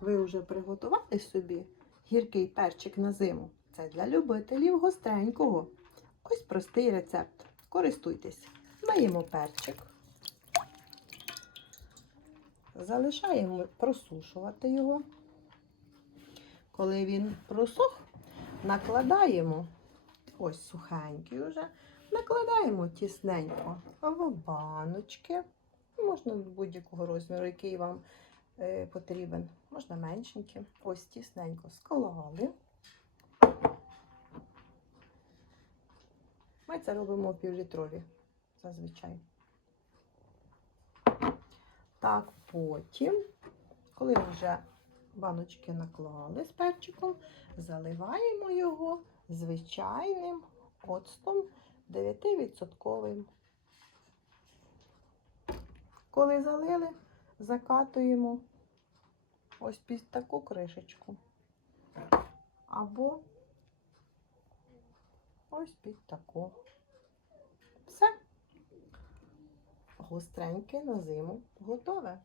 Ви вже приготували собі гіркий перчик на зиму? Це для любителів гостренького. Ось простий рецепт. Користуйтесь. Маємо перчик. Залишаємо просушувати його. Коли він просох, накладаємо ось сухенький вже, накладаємо тісненько в баночки. Можна будь-якого розміру, який вам потрібен. Можна меншенькі. Ось тісненько склали. Ми це робимо півлітрові зазвичай. Так, потім, коли вже баночки наклали з перчиком, заливаємо його звичайним оцтом 9%. Коли залили, закатуємо ось під таку кришечку. Або ось під таку. Все. Гостреньке на зиму готове.